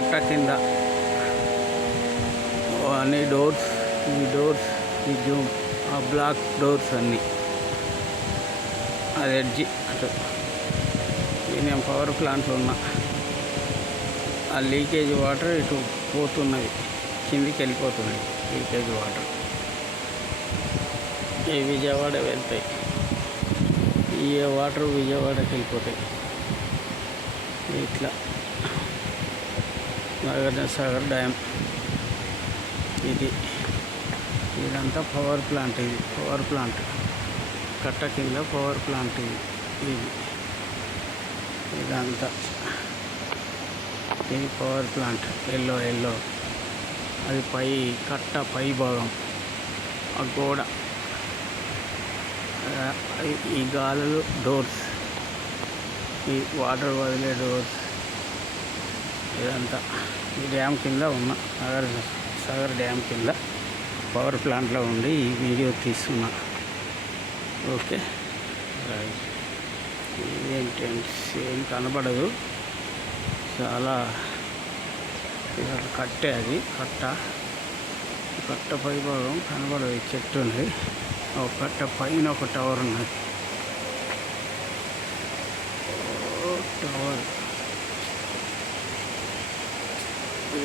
కట్ట కింద అన్ని డోర్స్, ఈ జూమ్, ఆ బ్లాక్ డోర్స్ అన్నీ, అది ఎడ్జి అటు. నేను పవర్ ప్లాంట్లో ఉన్నా. ఆ లీకేజ్ వాటర్ ఇటు పోతున్నది, కిందికి వెళ్ళిపోతున్నాయి లీకేజ్ వాటర్. ఈ విజయవాడ వెళ్తాయి, ఈ వాటర్ విజయవాడకి వెళ్ళిపోతాయి. ఇట్లా నాగార్జునసాగర్ డ్యామ్ ఇదంతా పవర్ ప్లాంట్. ఇది పవర్ ప్లాంట్, కట్ట కింద పవర్ ప్లాంట్. ఇదంతా ఇది పవర్ ప్లాంట్. ఎల్లో అది కట్ట పై భాగం, ఆ గోడ, ఈ గాలులు డోర్స్, ఈ వాటర్ వదిలే డోర్స్. ఇదంతా ఈ డ్యామ్ కింద ఉన్న నాగార్జునసాగర్ డ్యామ్ కింద పవర్ ప్లాంట్లో ఉండి ఈ వీడియో తీస్తున్నా. ఓకే, ఇదేంటంటే ఏం కనబడదు, చాలా కట్టే. అది కట్ట పై భాగం కనబడదు. చెట్టు ఉంది, ఒక కట్ట పైన ఒక టవర్ ఉన్నది. టవర్,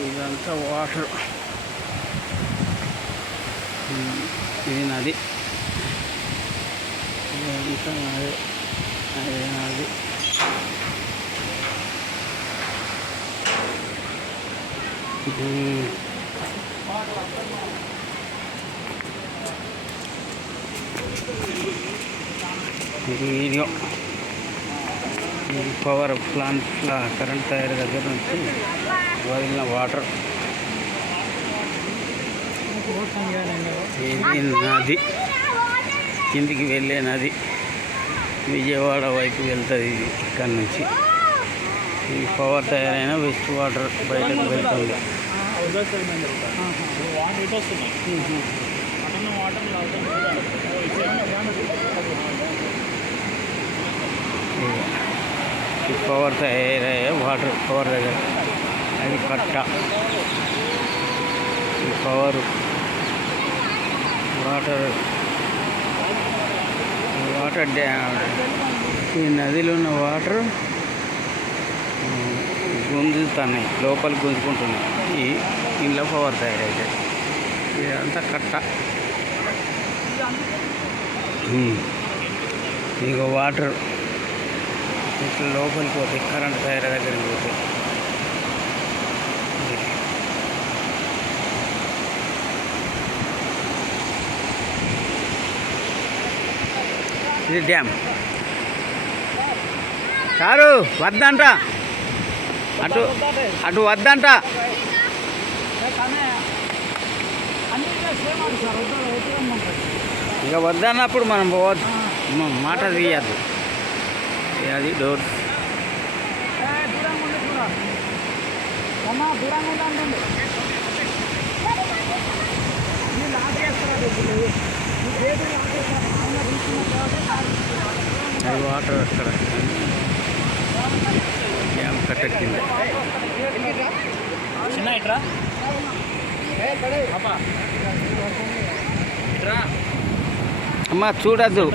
ఇదంతా వాటర్. ఇది నది, ఇదంతా నది, అదే నది. ఇది వీడియో పవర్ ప్లాంట్ల కరెంట్ తయారీ దగ్గర నుంచి వదిలిన వాటర్. ఇది నది, కిందికి వెళ్ళే నది, విజయవాడ వైపు వెళ్తుంది. ఇది ఇక్కడ నుంచి ఈ పవర్ తయారైన వేస్ట్ వాటర్ బయటకు వెళ్తుంది. ఈ పవర్ తయారయ్యే వాటర్ పవర్ దగ్గర అది కట్ట. ఈ పవర్ వాటర్ డ్యామ్. ఈ నదిలో ఉన్న వాటర్ గుంజుతున్నాయి, లోపలికి గుంజుకుంటున్నాయి. ఈ ఇంట్లో పవర్ తయారైతే ఇదంతా కట్ట. ఇక వాటర్ ఇట్లా లోపలికి పోతాయి, కరెంట్ తయారీ దగ్గరికి పోతాయి. ఇది డ్యామ్. సారు వద్దంట, అటు వద్దంట. ఇక వద్దన్నప్పుడు మనం పోవద్దు, మాట తీయద్దు. అది డోర్స్. అది వాటర్ అక్కడ డ్యామ్ కట్ట కింద. అమ్మా చూడద్దు.